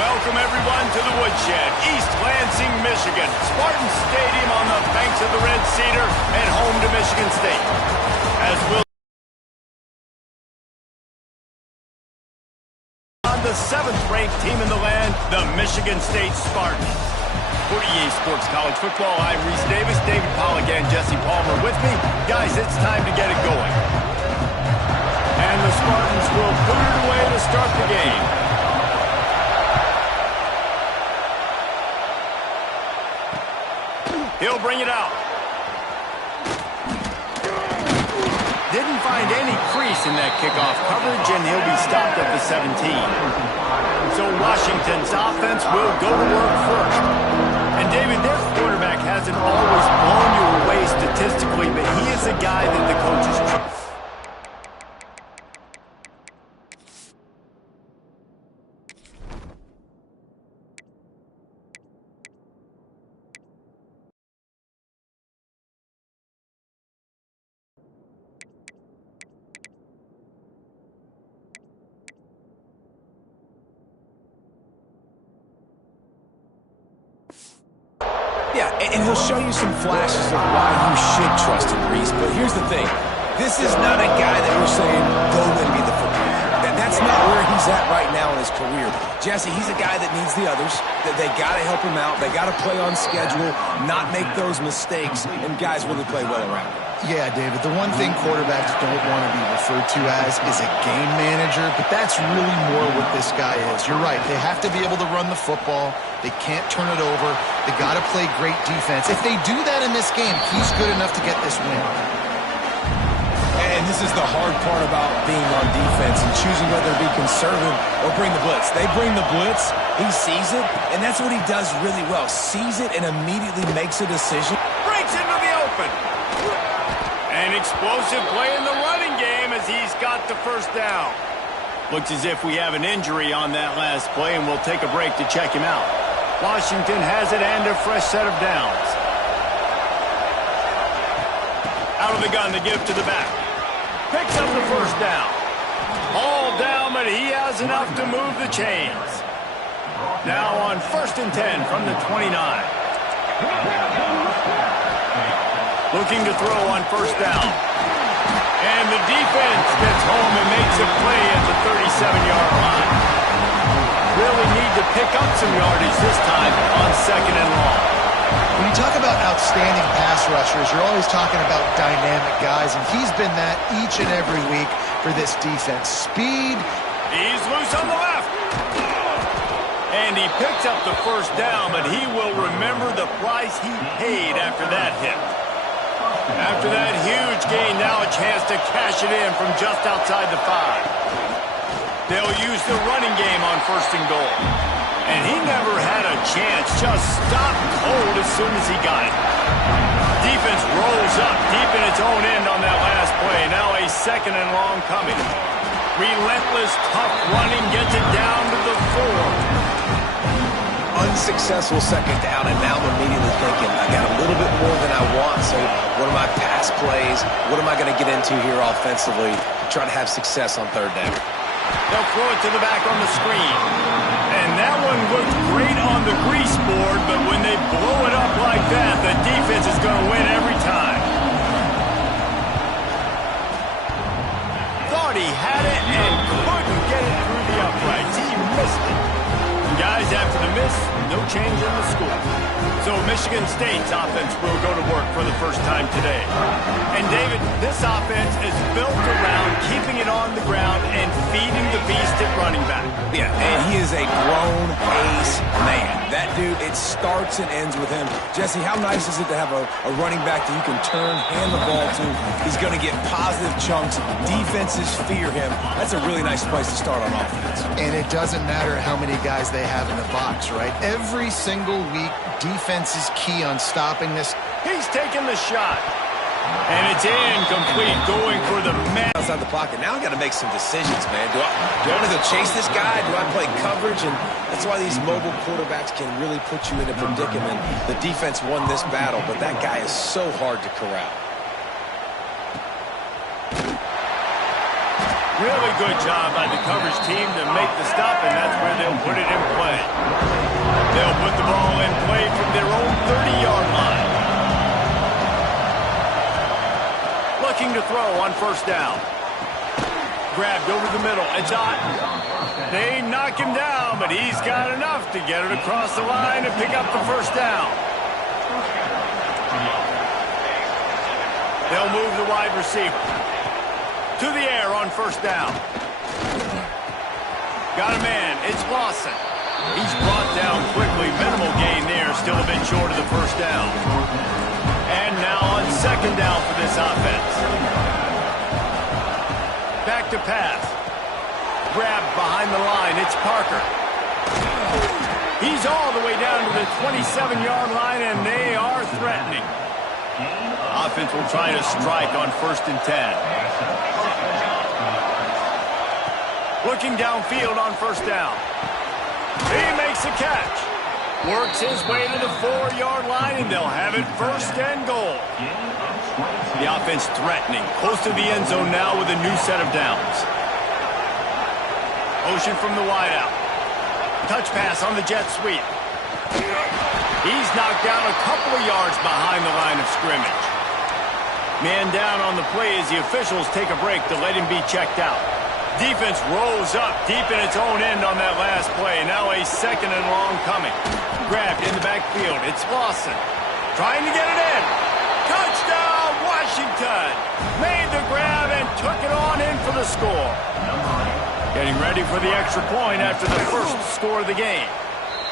Welcome, everyone, to the Woodshed, East Lansing, Michigan. Spartan Stadium on the banks of the Red Cedar and home to Michigan State. As we'll on the 7th-ranked team in the land, the Michigan State Spartans. For EA Sports College Football, I'm Reese Davis, David Pollack, and Jesse Palmer with me. Guys, it's time to get it going. And the Spartans will put it away to start the game. He'll bring it out. Didn't find any crease in that kickoff coverage, and he'll be stopped at the 17. So Washington's offense will go to work first. And David, their quarterback hasn't always blown you away statistically, but he is a guy that the coaches trust. Yeah, and he'll show you some flashes of why you should trust him, Reese. But here's the thing. This is not a guy that we're saying, go and be the football. That's not where he's at right now in his career. Jesse, he's a guy that needs the others. That they got to help him out. They got to play on schedule, not make those mistakes, and guys really play well around him. Yeah, David, the one thing quarterbacks don't want to be referred to as is a game manager, but that's really more what this guy is. You're right. They have to be able to run the football. They can't turn it over. They got to play great defense. If they do that in this game, he's good enough to get this win. And this is the hard part about being on defense and choosing whether to be conservative or bring the blitz. They bring the blitz, he sees it, and that's what he does really well. Sees it and immediately makes a decision. Breaks into the open. An explosive play in the running game as he's got the first down. Looks as if we have an injury on that last play, and we'll take a break to check him out. Washington has it and a fresh set of downs. Out of the gun to give to the back. Picks up the first down. All down, but he has enough to move the chains. Now on 1st and 10 from the 29. Looking to throw on 1st down. And the defense gets home and makes a play at the 37-yard line. Really need to pick up some yardage this time on 2nd and long. When you talk about outstanding pass rushers, you're always talking about dynamic guys, and he's been that each and every week for this defense. Speed. He's loose on the left. And he picks up the first down, but he will remember the price he paid after that hit. After that huge gain, now a chance to cash it in from just outside the 5. They'll use the running game on 1st and goal. And he never had a chance, just stopped cold as soon as he got it. Defense rolls up deep in its own end on that last play. Now a 2nd and long coming. Relentless, tough running gets it down to the 4. Unsuccessful 2nd down, and now I'm immediately thinking, I got a little bit more than I want, so what are my pass plays? What am I going to get into here offensively to try to have success on 3rd down? They'll throw it to the back on the screen. And that one looked great on the grease board, but when they blow it up like that, the defense is going to win every time. Thought he had it and couldn't get it through the uprights. He missed it. Guys, after the miss, no change in the score. So Michigan State's offense will go to work for the first time today. And David, this offense is built around keeping it on the ground and feeding the beast at running back. Yeah, and he is a grown ace man. That dude, it starts and ends with him. Jesse, how nice is it to have a running back that you can turn, hand the ball to? He's going to get positive chunks. Defenses fear him. That's a really nice place to start on offense. And it doesn't matter how many guys they have in the box, right? Every single week, defense is key on stopping this. He's taking the shot. And it's incomplete, going for the man. Outside the pocket. Now I got to make some decisions, man. Do I want to go chase this guy? Do I play coverage? And that's why these mobile quarterbacks can really put you in a predicament. The defense won this battle, but that guy is so hard to corral. Really good job by the coverage team to make the stop, and that's where they'll put it in play. They'll put the ball in play from their own 30-yard line. Looking to throw on first down. Grabbed over the middle. It's on. They knock him down, but he's got enough to get it across the line and pick up the first down. They'll move the wide receiver to the air on first down. Got a man. It's Lawson. He's brought down quickly. Minimal gain there. Still a bit short of the first down. And now on second down for this offense. Back to pass. Grabbed behind the line. It's Parker. He's all the way down to the 27-yard line, and they are threatening. Offense will try to strike on 1st and 10. Looking downfield on first down. He makes a catch. Works his way to the 4-yard line, and they'll have it 1st and goal. The offense threatening. Close to the end zone now with a new set of downs. Motion from the wideout. Touch pass on the jet sweep. He's knocked down a couple of yards behind the line of scrimmage. Man down on the play as the officials take a break to let him be checked out. Defense rolls up deep in its own end on that last play. Now a 2nd and long coming. Grabbed in the backfield. It's Lawson. Trying to get it in. Touchdown, Washington. Made the grab and took it on in for the score. Getting ready for the extra point after the first score of the game.